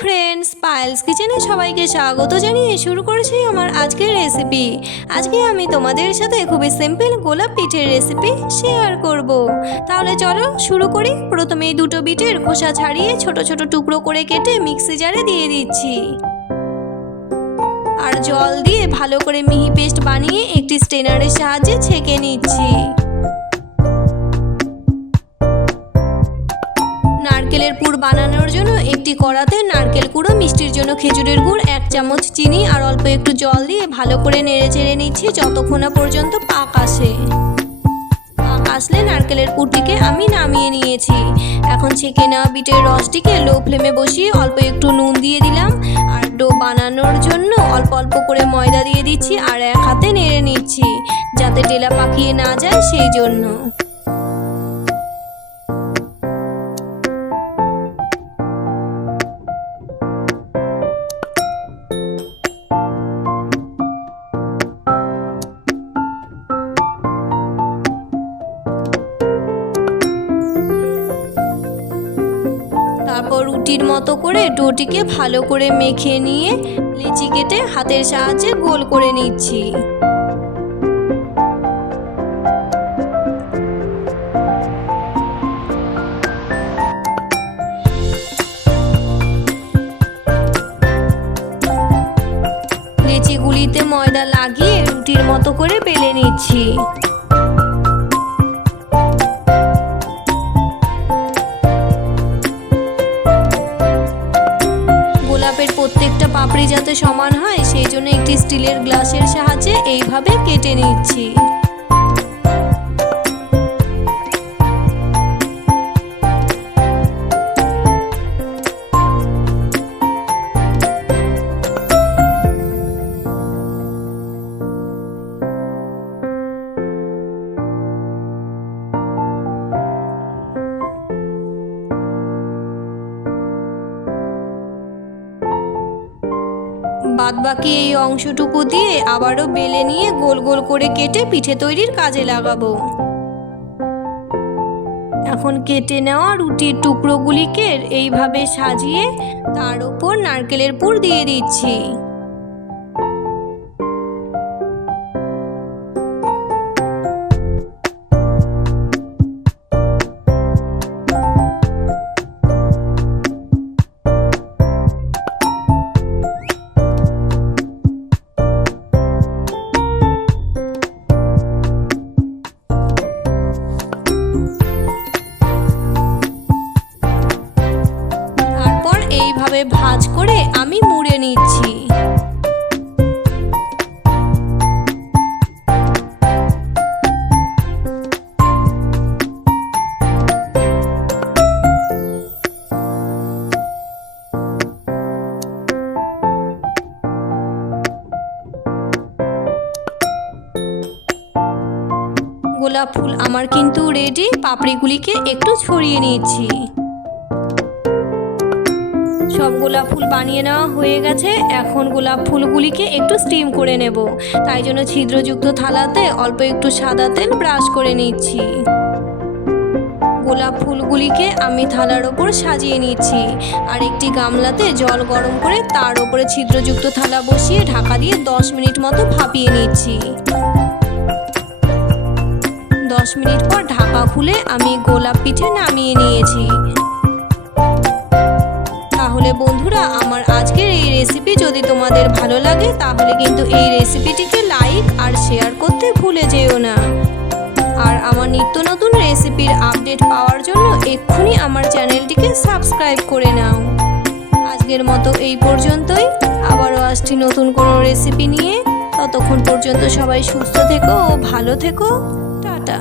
Friends piles किचेने सबाइके स्वागत जानिए शुरू करेছি আমার আজকের রেসিপি। আজকে আমি তোমাদের সাথে খুবই সিম্পল গোলাপ পিঠের রেসিপি শেয়ার করব। তাহলে চলো শুরু করি। প্রথমে এই দুটো বিটের খোসা ছাড়িয়ে ছোট ছোট টুকরো করে কেটে মিক্সি জারে দিয়ে দিচ্ছি আর জল দিয়ে ভালো করে মিহি পেস্ট বানিয়ে একটি স্ট্রেনারের সাহায্যে ছেঁকে নিচ্ছি। নারকেলের পুর বানানোর জন্য একটি কড়াতে নারকেল কুড়ো, মিষ্টির জন্য খেজুরের গুড়, 1 চামচ চিনি আর অল্প একটু জল দিয়ে ভালো করে নেড়ে চেড়ে নিচ্ছি যতক্ষণ না পর্যন্ত পাক আসে। পাক আসলে নারকেলের পুরটিকে আমি নামিয়ে নিয়েছি। এখন ছেঁকে নেওয়া বিটের রসটিকে লো ফ্লেমে বসিয়ে অল্প একটু নুন দিয়ে দিলাম আর ডো বানানোর জন্য অল্প অল্প করে ময়দা দিয়ে দিচ্ছি আর এক হাতে নেড়ে নিচ্ছি যাতে ডেলা পাকিয়ে না যায় সেই জন্য। তারপর রুটির মতো করে ডোটিকে ভালো করে মেখে নিয়ে লেচি কেটে হাতের সাহায্যে গোল করে নিচ্ছি। লেচিগুলিতে ময়দা লাগিয়ে রুটির মতো করে বেলে নিচ্ছি। গোলাপের প্রত্যেকটা পাপড়ি যাতে সমান হয় সেই জন্য একটি স্টিলের গ্লাসের সাহায্যে এইভাবে কেটে নিচ্ছি। বাদবাকি এই অংশটুকু দিয়ে আবারও বেলে নিয়ে গোল গোল করে কেটে পিঠে তৈরির কাজে লাগাবো। এখন কেটে নেওয়া রুটির টুকরোগুলিকে এইভাবে সাজিয়ে তার উপর নারকেলের পুর দিয়ে দিচ্ছি। এইভাবে ভাঁজ করে আমি মুড়ে নিচ্ছি। গোলাপ ফুল আমার কিন্তু রেডি। পাপড়িগুলিকে একটু ছড়িয়ে নিচ্ছি। সব গোলাপ ফুল বানিয়ে নেওয়া হয়ে গেছে। এখন গোলাপ ফুলগুলিকে একটু স্টিম করে নেব, তাই জন্য ছিদ্রযুক্ত থালাতে অল্প একটু সাদা তেল ব্রাশ করে নিচ্ছি। গোলাপ ফুলগুলিকে আমি থালার ওপর সাজিয়ে নিচ্ছি আর একটি গামলাতে জল গরম করে তার ওপরে ছিদ্রযুক্ত থালা বসিয়ে ঢাকা দিয়ে 10 মিনিট মতো ভাপিয়ে নিচ্ছি। 10 মিনিট পর ঢাকা খুলে আমি গোলাপ পিঠে নামিয়ে নিয়েছি। তাহলে বন্ধুরা আমার আজকের এই রেসিপি যদি তোমাদের ভালো লাগে তাহলে কিন্তু এই রেসিপিটিকে লাইক আর শেয়ার করতে ভুলে যেও না। আর আমার নিত্য নতুন রেসিপির আপডেট পাওয়ার জন্য এক্ষুনি আমার চ্যানেলটিকে সাবস্ক্রাইব করে নাও। আজকের মতো এই পর্যন্তই, আবারও আসছি নতুন কোনো রেসিপি নিয়ে। ততক্ষণ পর্যন্ত সবাই সুস্থ থেকো ও ভালো থেকো। টাটা।